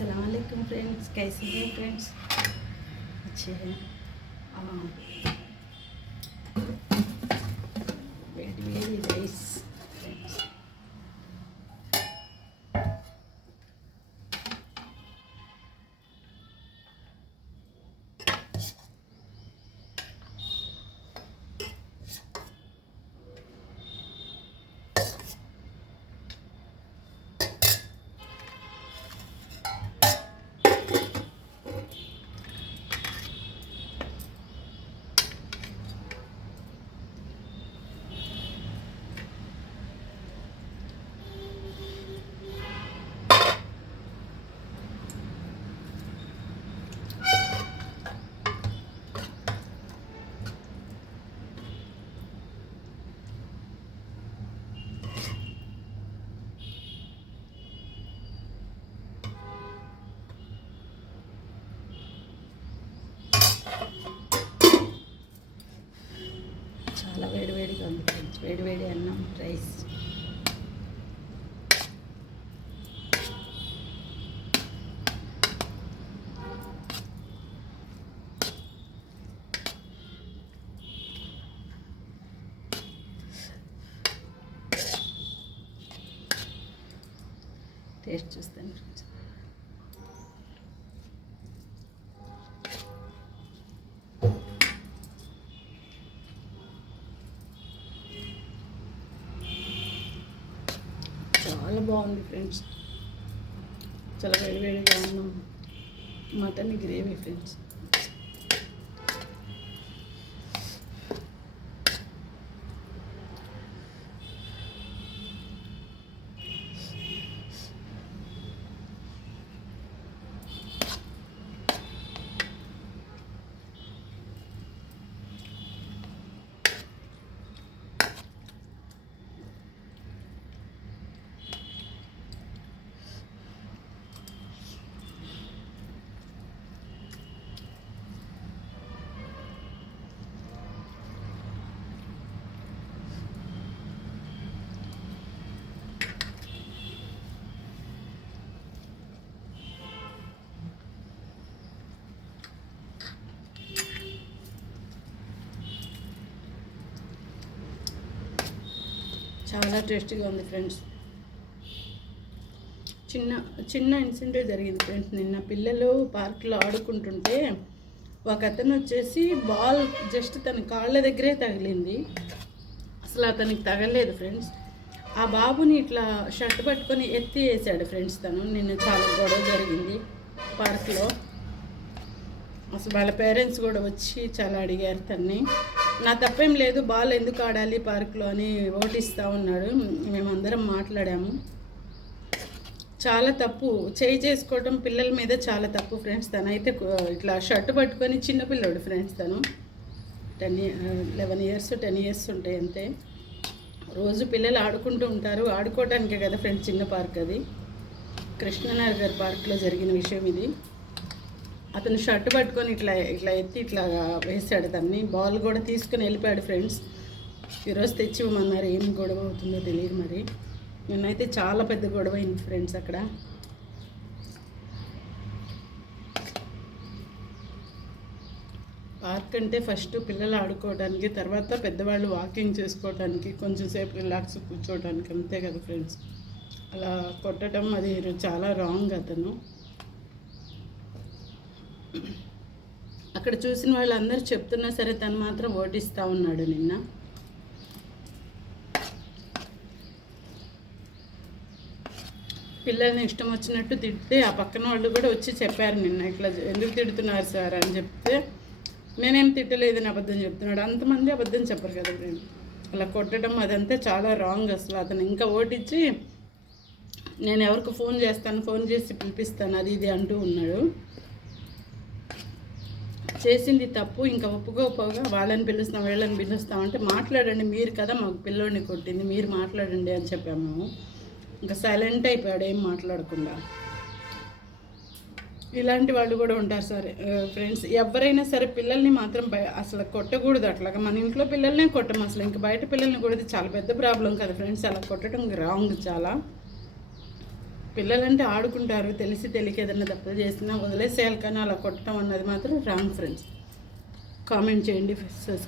अस्सलाम वालेकुम फ्रेंड्स, कैसे हैं फ्रेंड्स? अच्छे हैं। Very very nice friends. చాలా వేడివేడిగా ఉంది ఫ్రెండ్స్, వేడివేడి అన్నం రైస్. టేస్ట్ చూస్తాను ఫ్రెండ్స్. చాలా బాగుంది ఫ్రెండ్స్, చాలా వేడివేడిగా అన్నం, మటన్ గ్రేవీ ఫ్రెండ్స్. చాలా టేస్టీగా ఉంది ఫ్రెండ్స్. చిన్న ఇన్సిడెంట్ జరిగింది ఫ్రెండ్స్. నిన్న పిల్లలు పార్క్లో ఆడుకుంటుంటే ఒక అతను వచ్చేసి బాల్ జస్ట్ తన కాళ్ళ దగ్గరే తగిలింది, అసలు అతనికి తగలేదు ఫ్రెండ్స్. ఆ బాబుని ఇట్లా షర్ట్ పట్టుకొని ఎత్తి వేసాడు ఫ్రెండ్స్. నిన్న చాలా గొడవ జరిగింది పార్క్లో. అసలు వాళ్ళ పేరెంట్స్ కూడా వచ్చి చాలా అడిగారు తన్ని. నా తప్పేం లేదు, బాల్ ఎందుకు ఆడాలి పార్క్లో అని ఓటిస్తూ ఉన్నాడు. మేమందరం మాట్లాడాము. చాలా తప్పు, చేయి చేసుకోవటం పిల్లల మీద చాలా తప్పు ఫ్రెండ్స్. తనైతే ఇట్లా షర్ట్ పట్టుకొని చిన్నపిల్లడు ఫ్రెండ్స్. 11 ఇయర్స్ 10 ఇయర్స్ ఉంటాయి అంతే. రోజు పిల్లలు ఆడుకుంటూ ఉంటారు, ఆడుకోవడానికే కదా ఫ్రెండ్స్ చిన్న పార్క్ అది. కృష్ణనగర్ పార్క్లో జరిగిన విషయం ఇది. అతను షర్ట్ పట్టుకొని ఇట్లా ఎత్తి ఇట్లా వేసాడు తన్ని. బాల్ కూడా తీసుకుని వెళ్ళిపోయాడు ఫ్రెండ్స్. ఈరోజు తెచ్చి ఇవ్వమన్నారు. ఏం గొడవ అవుతుందో తెలియదు మరి. నిన్నైతే చాలా పెద్ద గొడవ అయింది ఫ్రెండ్స్ అక్కడ. పార్క్ అంటే ఫస్ట్ పిల్లలు ఆడుకోవడానికి, తర్వాత పెద్దవాళ్ళు వాకింగ్ చేసుకోవడానికి, కొంచెం సేపు రిలాక్స్ కూర్చోవడానికి, అంతే కదా ఫ్రెండ్స్. అలా కొట్టడం అది చాలా రాంగ్. అతను అక్కడ చూసిన వాళ్ళందరూ చెప్తున్నా సరే తను మాత్రం ఓటిస్తూ ఉన్నాడు. నిన్న పిల్లల్ని ఇష్టం వచ్చినట్టు తిడితే ఆ పక్కన వాళ్ళు కూడా వచ్చి చెప్పారు నిన్న, ఇట్లా ఎందుకు తిడుతున్నారు సార్ అని చెప్తే, నేనేం తిట్టలేదని అబద్ధం చెప్తున్నాడు. అంతమంది అబద్ధం చెప్పరు కదా నేను. అలా కొట్టడం అదంతా చాలా రాంగ్ అసలు. అతను ఇంకా ఓటిచ్చి నేను ఎవరికి ఫోన్ చేస్తాను, ఫోన్ చేసి పిలిపిస్తాను, అది ఇది అంటూ ఉన్నాడు. చేసింది తప్పు, ఇంకా ఒప్పుకోపోగా వాళ్ళని పిలుస్తాం వీళ్ళని పిలుస్తామంటే, మాట్లాడండి మీరు కదా మాకు పిల్లోడిని కొట్టింది, మీరు మాట్లాడండి అని చెప్పాము మేము. ఇంకా సైలెంట్ అయిపోయాడు, ఏం మాట్లాడకుండా. ఇలాంటి వాళ్ళు కూడా ఉంటారు సరే ఫ్రెండ్స్. ఎవరైనా సరే పిల్లల్ని మాత్రం అసలు కొట్టకూడదు అట్లాగా. మన ఇంట్లో పిల్లల్నే కొట్టం అసలు, ఇంకా బయట పిల్లల్ని కొడితే చాలా పెద్ద ప్రాబ్లం కదా ఫ్రెండ్స్. అలా కొట్టడం రాంగ్ చాలా. పిల్లలంటే ఆడుకుంటారు, తెలిసి తెలియక ఏదైనా తప్పులు చేసినా వదిలేసేయాలి, కానీ అలా కొట్టడం అన్నది మాత్రం రాంగ్ ఫ్రెండ్స్. కామెంట్ చేయండి.